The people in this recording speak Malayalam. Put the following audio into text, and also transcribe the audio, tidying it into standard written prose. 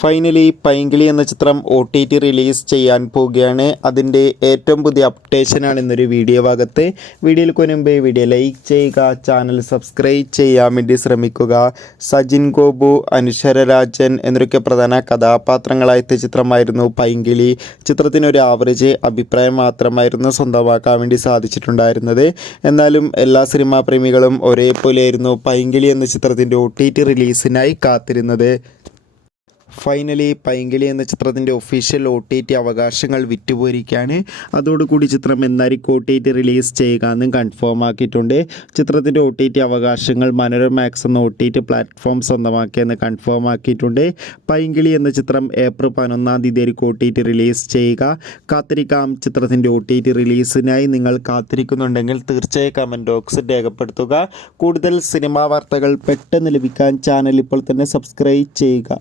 ഫൈനലി പൈങ്കിളി എന്ന ചിത്രം OTT റിലീസ് ചെയ്യാൻ പോവുകയാണ്. അതിൻ്റെ ഏറ്റവും പുതിയ അപ്ഡേഷനാണ് ഇന്നൊരു വീഡിയോ ഭാഗത്ത്. വീഡിയോയിൽ മുൻപേ വീഡിയോ ലൈക്ക് ചെയ്യുക, ചാനൽ സബ്സ്ക്രൈബ് ചെയ്യാൻ വേണ്ടി ശ്രമിക്കുക. സജിൻ ഗോപു, അനുശ്വര രാജൻ എന്നൊക്കെ പ്രധാന കഥാപാത്രങ്ങളായ ചിത്രമായിരുന്നു പൈങ്കിളി. ചിത്രത്തിനൊരു ആവറേജ് അഭിപ്രായം മാത്രമായിരുന്നു സ്വന്തമാക്കാൻ വേണ്ടി സാധിച്ചിട്ടുണ്ടായിരുന്നത്. എന്നാലും എല്ലാ സിനിമാ പ്രേമികളും ഒരേപോലെയായിരുന്നു പൈങ്കിളി എന്ന ചിത്രത്തിൻ്റെ OTT റിലീസിനായി കാത്തിരുന്നത്. ഫൈനലി പൈങ്കിളി എന്ന ചിത്രത്തിൻ്റെ ഒഫീഷ്യൽ OTT അവകാശങ്ങൾ വിറ്റുപോയിരിക്കുകയാണ്. അതോടുകൂടി ചിത്രം എന്നായിരിക്കും OTT റിലീസ് ചെയ്യുക എന്നും കൺഫേം ആക്കിയിട്ടുണ്ട്. ചിത്രത്തിൻ്റെ OTT അവകാശങ്ങൾ മനോരമാക്സ് എന്ന OTT പ്ലാറ്റ്ഫോം സ്വന്തമാക്കിയെന്ന് കൺഫേം ആക്കിയിട്ടുണ്ട്. പൈങ്കിളി എന്ന ചിത്രം ഏപ്രിൽ 11 OTT റിലീസ് ചെയ്യുക. കാത്തിരിക്കാം. ചിത്രത്തിൻ്റെ OTT റിലീസിനായി നിങ്ങൾ കാത്തിരിക്കുന്നുണ്ടെങ്കിൽ തീർച്ചയായും കമൻറ്റ് ബോക്സിൽ രേഖപ്പെടുത്തുക. കൂടുതൽ സിനിമാ വാർത്തകൾ പെട്ടെന്ന് ലഭിക്കാൻ ചാനൽ ഇപ്പോൾ തന്നെ സബ്സ്ക്രൈബ് ചെയ്യുക.